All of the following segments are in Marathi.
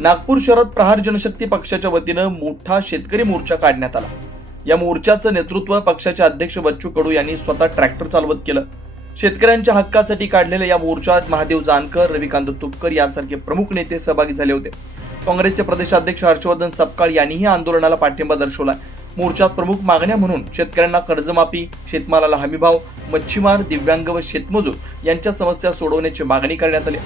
नागपूर शहरात प्रहार जनशक्ती पक्षाच्या वतीनं मोठा शेतकरी मोर्चा काढण्यात आला। या मोर्चाचं नेतृत्व पक्षाचे अध्यक्ष बच्चू कडू यांनी स्वतः ट्रॅक्टर चालवत केलं। शेतकऱ्यांच्या हक्कासाठी काढलेल्या या मोर्चात महादेव जानकर, रविकांत तुपकर यांसारखे प्रमुख नेते सहभागी झाले होते। काँग्रेसचे प्रदेशाध्यक्ष हर्षवर्धन सपकाळ यांनीही आंदोलनाला पाठिंबा दर्शवला। मोर्चात प्रमुख मागण्या म्हणून शेतकऱ्यांना कर्जमाफी, शेतमालाला हमीभाव, मच्छीमार, दिव्यांग व शेतमजूर यांच्या समस्या सोडवण्याची मागणी करण्यात आली।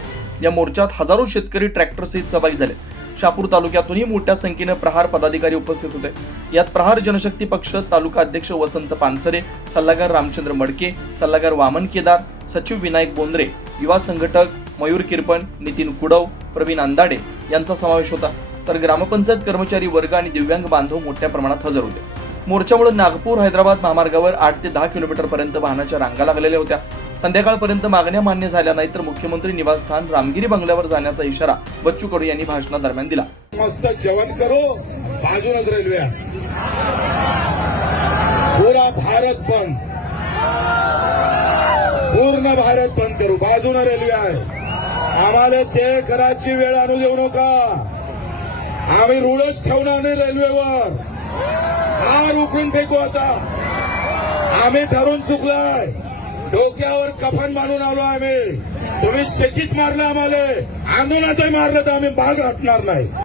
या मोर्चात हजारो शेतकरी ट्रॅक्टरसहित सहभागी झाले। शहापूर तालुक्यातूनही मोठ्या संख्येने प्रहार पदाधिकारी उपस्थित होते। यात प्रहार जनशक्ती पक्ष तालुका अध्यक्ष वसंत पानसरे, सल्लागार रामचंद्र मडके, सल्लागार वामन केदार, सचिव विनायक बोंद्रे, युवा संघटक मयूर किरपण, नितीन कुडव, प्रवीण अंदाडे यांचा समावेश होता। तर ग्रामपंचायत कर्मचारी वर्ग आणि दिव्यांग बांधव मोठ्या प्रमाणात हजर होते। मोर्चामुळे नागपूर हैदराबाद महामार्गावर 8 ते 10 किलोमीटर पर्यंत वाहनाच्या रांगा लागलेल्या होत्या। संध्याकाळपर्यंत मागण्या मान्य झाल्या नाही तर मुख्यमंत्री निवासस्थान रामगिरी बंगल्यावर जाण्याचा इशारा बच्चू कडू यांनी भाषणादरम्यान दिला। मस्त जेवण करो, बाजूनच रेल्वे पूरा भारत बंद, पूर्ण भारत बंद करू, बाजून रेल्वे आहे। आम्हाला ते करायची वेळ आणू देऊ नका। आम्ही रूळच ठेवणार नाही रेल्वेवर। हार उकळून फेकू आता। आम्ही ठरून चुकलाय। डोक्यावर कफन बांधून आलो आम्ही। तुम्ही शेतीत मारलं आम्हाला, आंदोलनातही मारलं तर आम्ही भाग हटणार नाही।